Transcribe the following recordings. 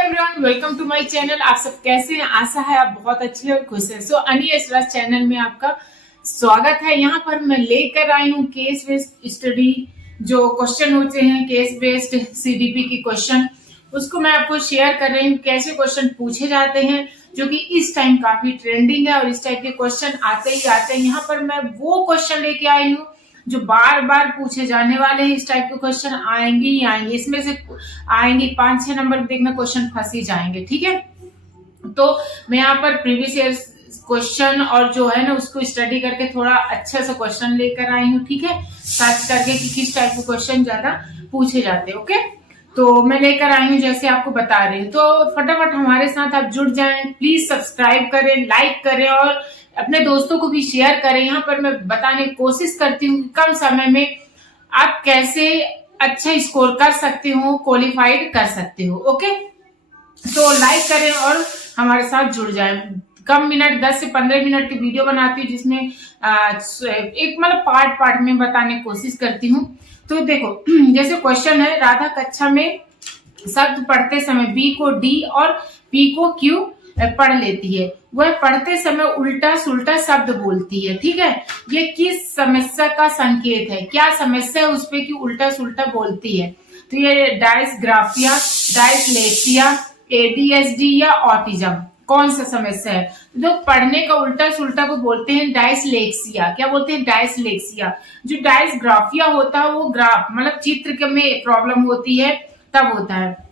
Everyone, welcome to my channel. आप सब कैसे हैं? आशा है आप बहुत अच्छे और खुश हैं। सो अनियस राज चैनल में आपका स्वागत है। यहाँ पर मैं लेकर आई हूँ केस बेस्ड स्टडी, जो क्वेश्चन होते हैं केस बेस्ड सीडीपी की क्वेश्चन, उसको मैं आपको शेयर कर रही हूँ। कैसे क्वेश्चन पूछे जाते हैं जो कि इस टाइम काफी ट्रेंडिंग है और इस टाइप के क्वेश्चन आते ही आते हैं। यहाँ पर मैं वो क्वेश्चन लेके आई हूँ जो बार बार पूछे जाने वाले हैं। इस टाइप के क्वेश्चन आएंगे ही आएंगे, इसमें से आएंगे 5-6 नंबर देखना क्वेश्चन फंस ही जाएंगे। ठीक है, तो मैं यहाँ पर प्रीवियस ईयर क्वेश्चन और जो है ना उसको स्टडी करके थोड़ा अच्छा सा क्वेश्चन लेकर आई हूँ। ठीक है, सर्च करके कि किस टाइप के क्वेश्चन ज्यादा पूछे जाते हैं। ओके, तो मैं लेकर आई हूँ जैसे आपको बता रही हूँ। तो फटाफट हमारे साथ आप जुड़ जाएं, प्लीज सब्सक्राइब करें, लाइक करें और अपने दोस्तों को भी शेयर करें। यहाँ पर मैं बताने की कोशिश करती हूँ कम समय में आप कैसे अच्छा स्कोर कर सकते हो, क्वालिफाइड कर सकते हो। ओके, तो लाइक करें और हमारे साथ जुड़ जाएं। कम मिनट 10 से 15 मिनट की वीडियो बनाती हूँ जिसमें एक मतलब पार्ट में बताने की कोशिश करती हूँ। तो देखो जैसे क्वेश्चन है, राधा कक्षा में शब्द पढ़ते समय बी को डी और पी को क्यू पढ़ लेती है। वह पढ़ते समय उल्टा सुल्टा शब्द बोलती है। ठीक है, ये किस समस्या का संकेत है? क्या समस्या है उस पे कि उल्टा सुल्टा बोलती है? तो ये डायस्ग्राफिया, डायस्लेक्सिया, एडीएचडी या ऑटिज्म, कौन सा समस्या है? जो पढ़ने का उल्टा सुल्टा को बोलते हैं डायस्लेक्सिया। क्या बोलते हैं? डायस्लेक्सिया। जो डायस्ग्राफिया होता है वो ग्राफ मतलब चित्र में प्रॉब्लम होती है तब होता है।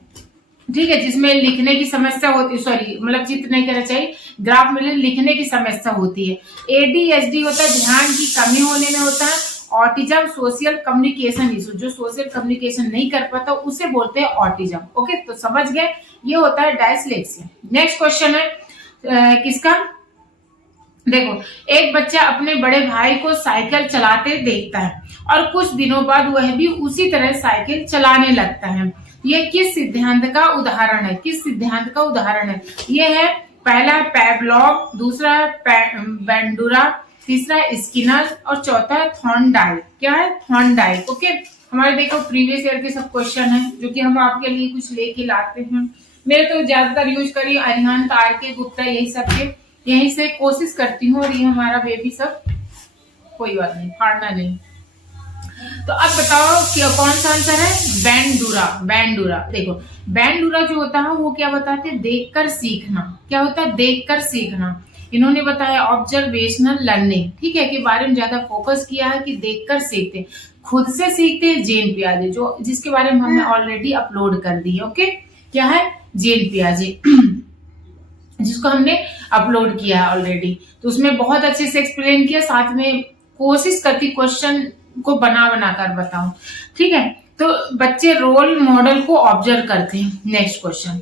ठीक है, जिसमें लिखने की समस्या होती है, सॉरी मतलब चित्र नहीं कहना चाहिए, ग्राफ में लिखने की समस्या होती है। एडीएचडी होता है ध्यान की कमी होने में होता है। ऑटिज्म सोशल कम्युनिकेशन इशू, जो सोशल कम्युनिकेशन नहीं कर पाता उसे बोलते हैं ऑटिज्म। ओके, तो समझ गए, ये होता है डायस्लेक्सिया। नेक्स्ट क्वेश्चन है किसका? देखो, एक बच्चा अपने बड़े भाई को साइकिल चलाते देखता है और कुछ दिनों बाद वह भी उसी तरह साइकिल चलाने लगता है। ये किस सिद्धांत का उदाहरण है? किस सिद्धांत का उदाहरण है? ये है पहला पैवलॉव, दूसरा बेंडूरा, तीसरा स्किनर और चौथा थॉर्नडाइक। क्या है? थॉर्नडाइक। ओके, हमारे देखो प्रीवियस ईयर के सब क्वेश्चन है जो कि हम आपके लिए कुछ लेके लाते हैं। मेरे तो ज्यादातर यूज करी अरिहंत, आर.के. गुप्ता, यही सब के, यहीं से कोशिश करती हूँ। और ये हमारा बेबी सब, कोई बात नहीं, फाड़ना नहीं। तो अब बताओ क्या कौन सा आंसर है? बेंडूरा। बेंडूरा। देखो, बेंडूरा जो होता है वो क्या बताते हैं? देखकर सीखना। क्या होता है? देखकर सीखना। इन्होंने बताया ऑब्जर्वेशनल लर्निंग, ठीक है, के बारे में ज्यादा फोकस किया है कि देखकर सीखते हैं, खुद से सीखते हैं। जेन पियाजे, जो जिसके बारे में हमने ऑलरेडी अपलोड कर दी है। ओके, क्या है? जेन पियाजे जिसको हमने अपलोड किया है ऑलरेडी, तो उसमें बहुत अच्छे से एक्सप्लेन किया। साथ में कोशिश करती क्वेश्चन को बना कर बताऊं। ठीक है, तो बच्चे रोल मॉडल को ऑब्जर्व करते हैं। नेक्स्ट क्वेश्चन,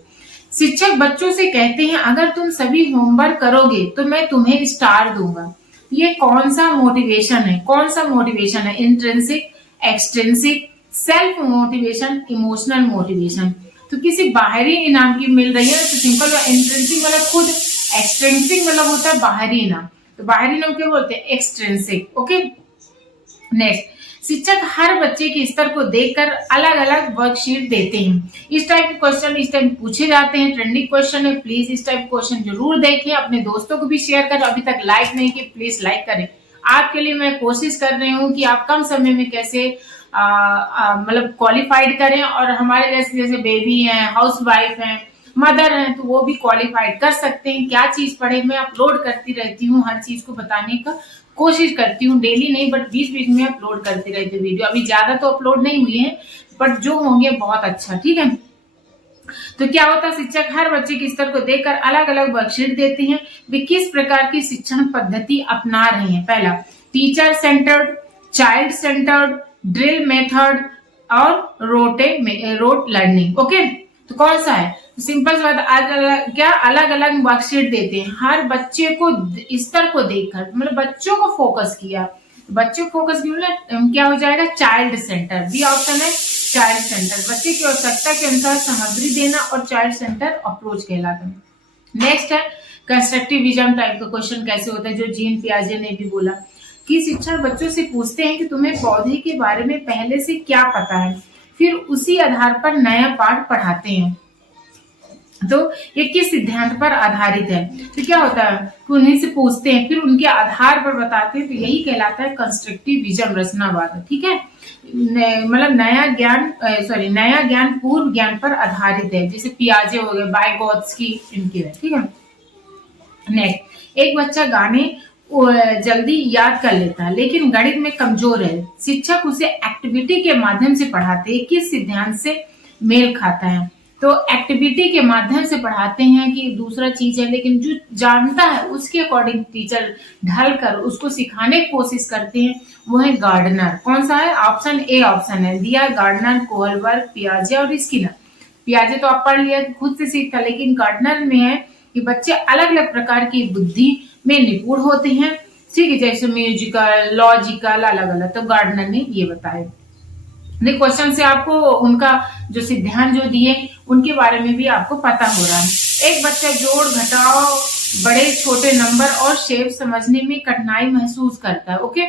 शिक्षक बच्चों से कहते हैं अगर तुम सभी होमवर्क करोगे तो मैं तुम्हें स्टार दूंगा। ये कौन सा मोटिवेशन है? कौन सा मोटिवेशन है? Intrinsic, extrinsic, self motivation, emotional motivation. तो किसी बाहरी इनाम की मिल रही है तो सिंपल इंट्रिंसिक मतलब खुद, एक्सट्रिंसिक मतलब होता है बाहरी इनाम। तो बाहरी इनाम क्या बोलते हैं? एक्सट्रिंसिक। ओके, नेक्स्ट, शिक्षक हर बच्चे के स्तर को देखकर अलग अलग वर्कशीट देते हैं। इस टाइप के क्वेश्चन इस टाइप पूछे जाते हैं, ट्रेंडिंग क्वेश्चन है। प्लीज इस टाइप क्वेश्चन जरूर देखें, अपने दोस्तों को भी शेयर करें। अभी तक लाइक नहीं किए, प्लीज लाइक करें। आपके लिए मैं कोशिश कर रही हूँ कि आप कम समय में कैसे मतलब क्वालिफाइड करें, और हमारे जैसे बेबी हैं, हाउस वाइफ हैं, मदर हैं, तो वो भी क्वालिफाइड कर सकते हैं। क्या चीज पढ़े, मैं अपलोड करती रहती हूँ, हर चीज को बताने का कोशिश करती हूँ। डेली नहीं बट बीच में अपलोड करती रहती हूँ वीडियो। अभी ज्यादा तो अपलोड नहीं हुई है बट जो होंगे बहुत अच्छा। ठीक है, तो क्या होता है? शिक्षक हर बच्चे के स्तर को देखकर अलग अलग वर्कशीट देते हैं। वे किस प्रकार की शिक्षण पद्धति अपना रहे हैं? पहला, teacher centred, child centred, drill method और रोट लर्निंग। ओके, तो कौन सा है? सिंपल बात, क्या अलग अलग वर्कशीट देते हैं हर बच्चे को स्तर को देखकर, मतलब बच्चों को फोकस किया। बच्चों को फोकस किया मतलब क्या हो जाएगा? Child centre. बी ऑप्शन है चाइल्ड सेंटर। बच्चे की आवश्यकता के अनुसार सामग्री देना और चाइल्ड सेंटर अप्रोच कहलाता है। नेक्स्ट है कंस्ट्रक्टिविज्म टाइप का क्वेश्चन। कैसे होता है? जो जीन पियाजे ने भी बोला कि शिक्षक बच्चों से पूछते हैं कि तुम्हें पौधे के बारे में पहले से क्या पता है, फिर उसी आधार पर नया पाठ पढ़ाते हैं। तो ये किस सिद्धांत पर आधारित है? तो क्या होता है कि उन्हीं से पूछते हैं, फिर उनके आधार पर बताते हैं, तो यही कहलाता है कंस्ट्रक्टिविज्म, रचनावाद। ठीक है, मतलब नया ज्ञान पूर्व ज्ञान पर आधारित है, जैसे पियाजे हो गए, बायगॉत्स्की, इनके है। ठीक है, नेक्स्ट, एक बच्चा गाने जल्दी याद कर लेता है लेकिन गणित में कमजोर है, शिक्षक उसे एक्टिविटी के माध्यम से पढ़ाते हैं, किस सिद्धांत से मेल खाता है? तो एक्टिविटी के माध्यम से पढ़ाते हैं कि दूसरा चीज है, लेकिन जो जानता है उसके अकॉर्डिंग टीचर ढल कर उसको सिखाने की कोशिश करते हैं, वो है गार्डनर। कौन सा है? ऑप्शन ए ऑप्शन है दिया, गार्डनर, कोहलबर्ग, पियाजे और स्किनर। पियाजे तो आप पढ़ लिया, खुद से सीखता, लेकिन गार्डनर में है कि बच्चे अलग अलग प्रकार की बुद्धि में निपुण होते हैं। ठीक है, जैसे म्यूजिकल, लॉजिकल, अलग अलग, तो गार्डनर ने ये बताया। क्वेश्चन से आपको उनका जो सिद्धांत जो दिए उनके बारे में भी आपको पता हो रहा है। एक बच्चा जोड़ घटाव, बड़े छोटे नंबर और शेप समझने में कठिनाई महसूस करता है। ओके,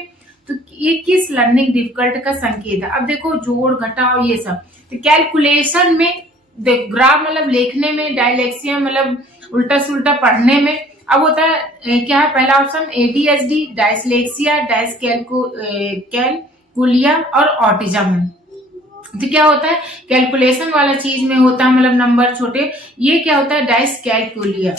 तो ये किस लर्निंग डिफिकल्ट का संकेत है? अब देखो, जोड़ घटाव ये सब, तो कैलकुलेशन में, ग्राफ मतलब लिखने में, डायलेक्सिया मतलब उल्टा सुल्टा पढ़ने में। अब होता है क्या है? पहला ऑप्शन ADHD, डायस्लेक्सिया, कैलकुलिया और ऑटिज्म। तो क्या होता है? कैलकुलेशन वाला चीज में होता है, मतलब नंबर छोटे, ये क्या होता है? डायस्कैलकुलिया।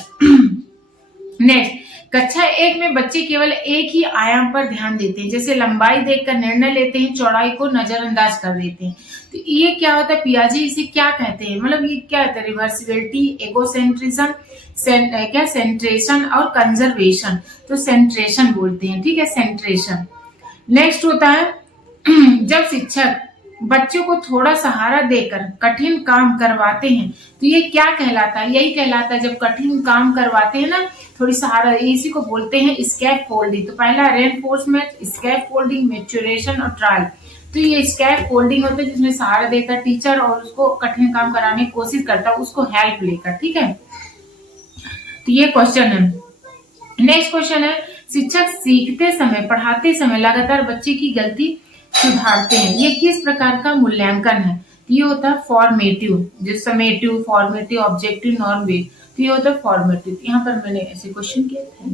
नेक्स्ट, कक्षा 1 में बच्चे केवल एक ही आयाम पर ध्यान देते हैं, जैसे लंबाई देखकर निर्णय लेते हैं, चौड़ाई को नजरअंदाज कर देते हैं। तो ये क्या होता है? पियाजे इसे क्या कहते हैं? मतलब ये क्या होता है? रिवर्सिबिलिटी, एगोसेंट्रिज्म, क्या सेंट्रेशन और कंजर्वेशन। तो सेंट्रेशन बोलते हैं। ठीक है, सेंट्रेशन। नेक्स्ट होता है जब शिक्षक बच्चों को थोड़ा सहारा देकर कठिन काम करवाते हैं, तो ये क्या कहलाता है? यही कहलाता है जब कठिन काम करवाते हैं ना, थोड़ी सहारा, इसी को बोलते हैं स्कैफ फोल्डिंग। तो पहला रेनफोर्समेंट, स्कैफ फोल्डिंग, मैच्योरेशन और ट्रायल। तो ये स्कैफ फोल्डिंग होता है जिसमें सहारा देता है टीचर और उसको कठिन काम कराने की कोशिश करता है, उसको हेल्प लेकर। ठीक है, तो ये क्वेश्चन है। नेक्स्ट क्वेश्चन है, शिक्षक सीखते समय, पढ़ाते समय लगातार बच्चे की गलती सुधारते हैं, ये किस प्रकार का मूल्यांकन है? ये होता है फॉर्मेटिव, जो summative, formative, objective, norm based. तो ये होता है फॉर्मेटिव। यहाँ पर मैंने ऐसे क्वेश्चन किया था।